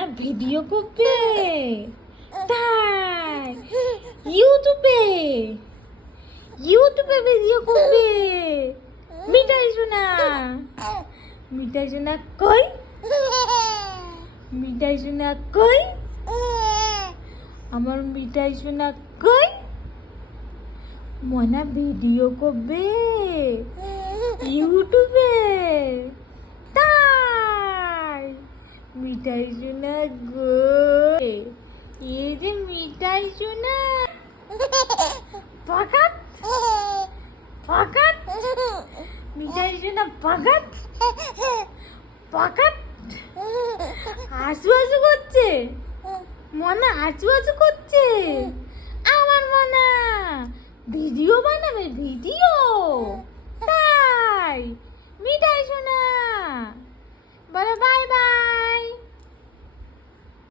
মনা ভিডিও করবে তাই ইউটিউবে ইউটিউবে ভিডিও করবে। মিঠাই সোনা, মিঠাই সোনা কই, মিঠাই সোনা কই, আমার মিঠাই সোনা কই। মনা ভিডিও করবে ইউটিউবে তাই মিঠাই সোনা গো, এই যে মিঠাই সোনা পাকাত পাকাত, মিঠাই সোনা পাকাত পাকাত, হাসু হাসু করছে মনা, হাসু হাসু করছে। আমার মনা ভিডিও বানাবে, ভিডিও তাই মিঠাই সোনা বলো বাই বাই।